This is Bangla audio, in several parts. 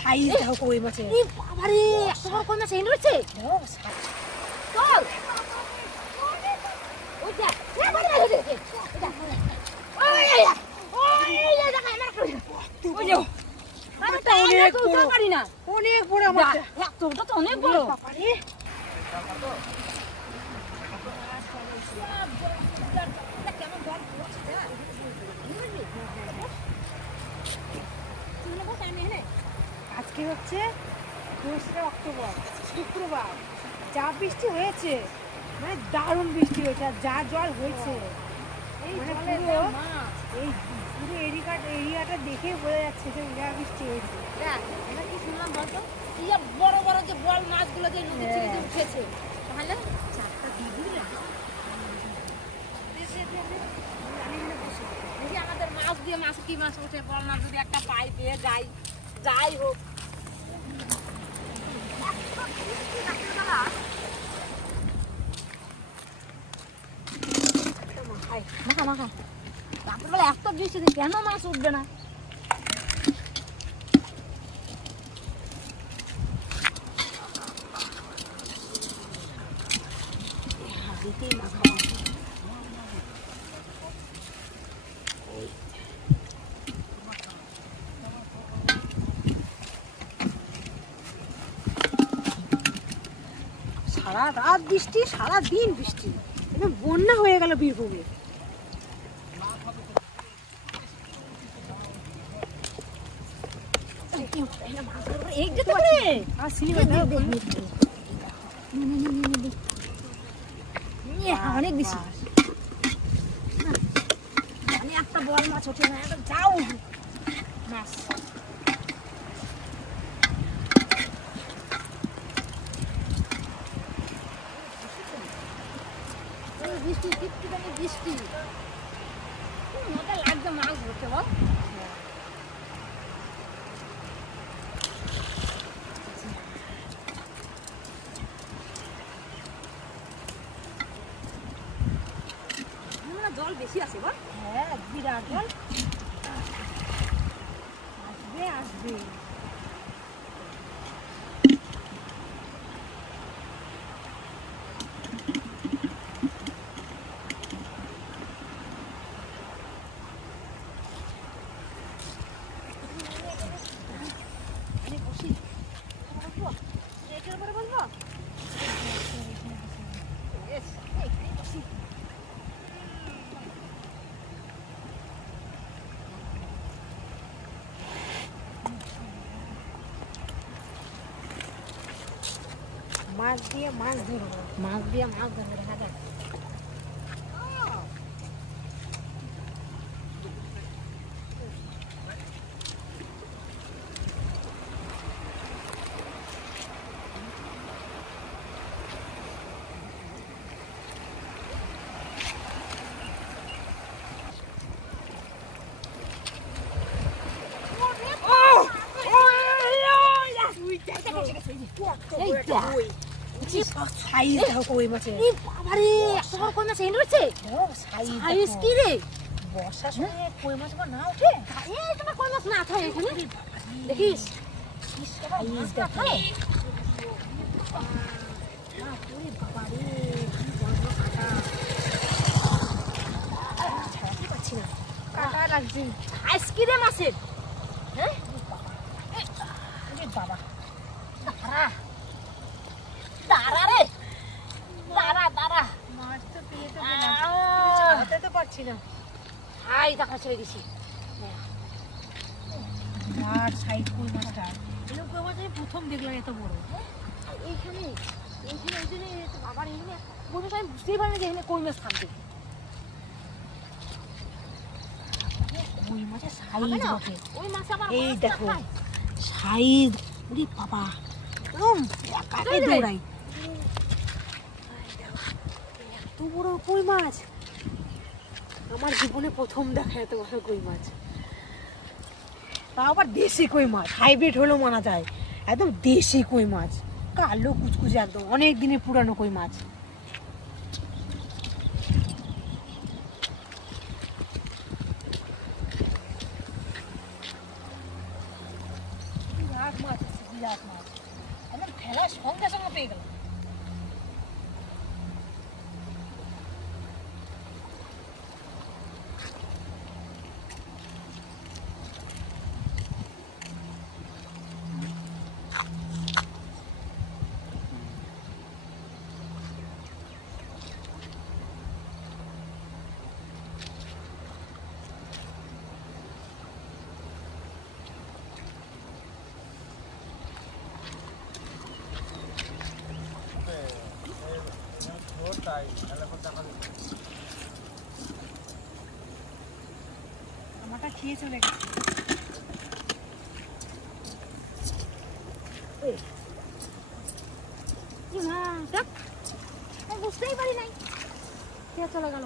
সাইজ দেখো কই মাছের। বাবারে এত বড় কই মাছ এনে রয়েছে। চল ওই দেখ অনেক বড় মাছ, অনেক বড়। আজকে হচ্ছে 2 অক্টোবর শুক্রবার, যা বৃষ্টি হয়েছে মানে দারুণ বৃষ্টি হয়েছে, আর যা জল হয়েছে মানে পুরো এরিয়াটা দেখে বোঝা যাচ্ছে যে যা বৃষ্টি হয়েছে। কি শুনলাম বলতো, বড় বড় যে বল মাছগুলো যে নদী থেকে উঠেছে, তাহলে চারটা দিয়ে দিলাম আমাদের মাছ দিয়ে মাছ কি মাছ উঠে বল মাছ যদি একটা পাই পেয়ে যাই, যাই হোক। মাখা মাখা রাত্রেবেলা এত বৃষ্টি কেন মাছ উঠবে না? সারা রাত বৃষ্টি, সারা দিন বৃষ্টি, বন্যা হয়ে গেল বীরভূমে। অনেক বেশি একটা বল মাছ ওঠে না, যাও মাছ বৃষ্টি টিপটিপানি বৃষ্টি মজা লাগবে মাছ ধরতে। বল জল বেশি আছে বল। হ্যাঁ বিরাট জল, আসবে আসবে। মাছ দিয়ে মাছ ধরবো, মাছ দিয়ে মাছ ধরবে, দেখা যাক। সাইজ দেখো কই মাছের। বাবারে এত বড় কই মাছ এনে রয়েছে। সাইজ কি রে? বর্ষার সময় কই মাছ না ওঠে, এই তোমার কই মাছ না থাকে এখানে, দেখিস সাইজ দেখো। ছাড়াতে পারছি না, কাটা লাগছে। সাইজ কি রে মাছের? হ্যাঁ বাবা দাঁড়া দাঁড়া রে, দাঁড়া দাঁড়া, মাছ তো পেয়ে তো ছাড়াতে তো পারছি না। হাই দেখা ছেড়ে দিছি। আর সাইজ কই মাছটা, এরকম কই মাছ আমি প্রথম দেখলাম এত বড়। এইখানে এইখানে এই জন্য বাবার এখানে কই মাছ আমি বুঝতেই পারিনি যে এখানে কই মাছ থাকবে। কই মাছের সাইজ বটে, ওই মাছ আবার এই দেখো সাইজ। ওরে বাবা একদম কাকে দৌড়াই, এত বড় কই মাছ আমার জীবনে প্রথম দেখা, এত বড় কই মাছ। তা আবার দেশি কই মাছ, হাইব্রিড হলেও মানা যায়, একদম দেশি কই মাছ, কালো কুচকুচে একদম, অনেক দিনের পুরানো কই মাছ। আমারটা খেয়ে চলে গেছে। দেখ আমি বুঝতেই পারি নাই কে চলে গেল।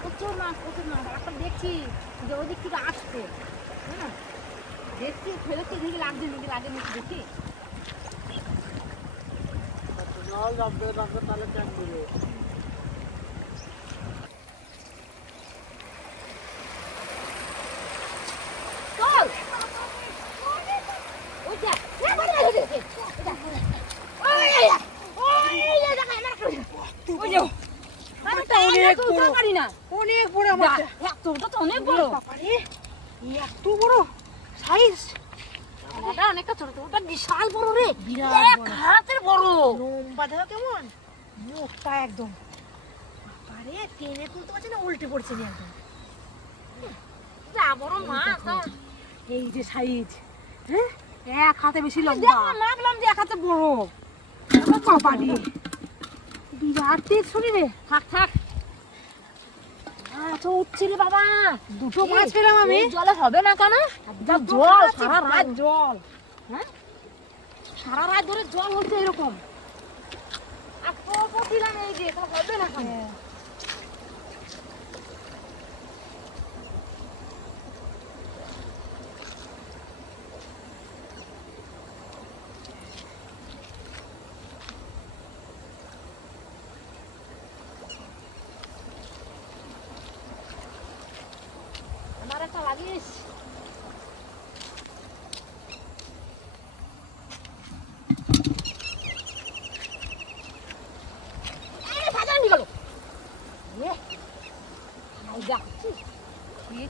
প্রচুর মাছ একটা দেখছি যে ওদিক থেকে আসছে, হ্যাঁ দেখছি ফেলেছি দেখি লাগছে নাকি লাগে নাকি দেখি। জল নামবে তাহলে ট্যাঙ্ক দেবে। চল ওই দেখ অনেক বড় আমারটা। অনেক বড় বাবারে, এত বড় সাইজ। ওটা অনেকটা ছোট, ওটা বিশাল বড় রে, বিরাট এক বড়। হাতের বড়। লম্বা দেখো কেমন, মুখটা একদম। বাবারে, টেনে তুলতে পারছে না, উল্টে পড়ছে না একদম। যা বড় মাছ। এই যে সাইজ, হ্যাঁ এক হাতে বেশি লম্বা। মাগলাম যে এক হাতে বড়। বাবারে, বিরাট তেজ শুনি রে। থাক থাক আচ্ছা উঠছি রে বাবা। দুটো মাছ পেলাম আমি। এই জলে হবে না কেন? যা জল, সারা রাত জল। হ্যাঁ সারা রাত ধরে জল হচ্ছে এরকম। আর তো দিলাম এই যে তা হবে না কেন? আমার একটা লাগিস।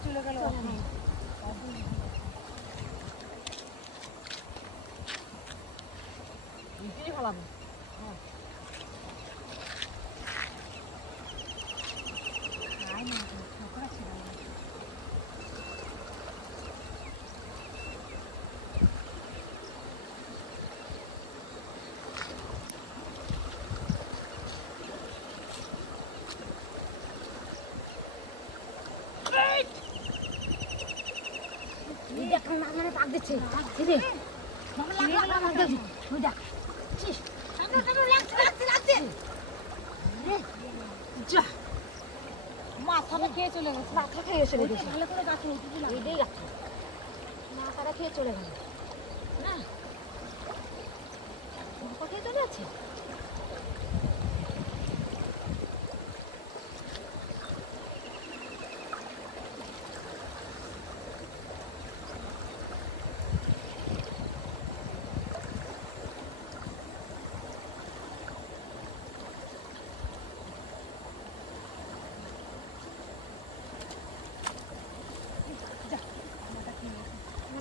চলে গেল। ভালো মানে পাক দিচ্ছে মাথাটা খেয়ে চলে গেছে। মাথা খেয়ে চলে গেছে। ভালো করে গাছে উঠেছিলাম এইটাই গাছে মাথাটা খেয়ে চলে গেল না, মাথা খেয়ে চলে যাচ্ছে।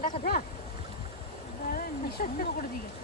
দেখা দেখ সুন্দর করে দিয়ে গেছে।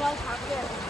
জল থাকবে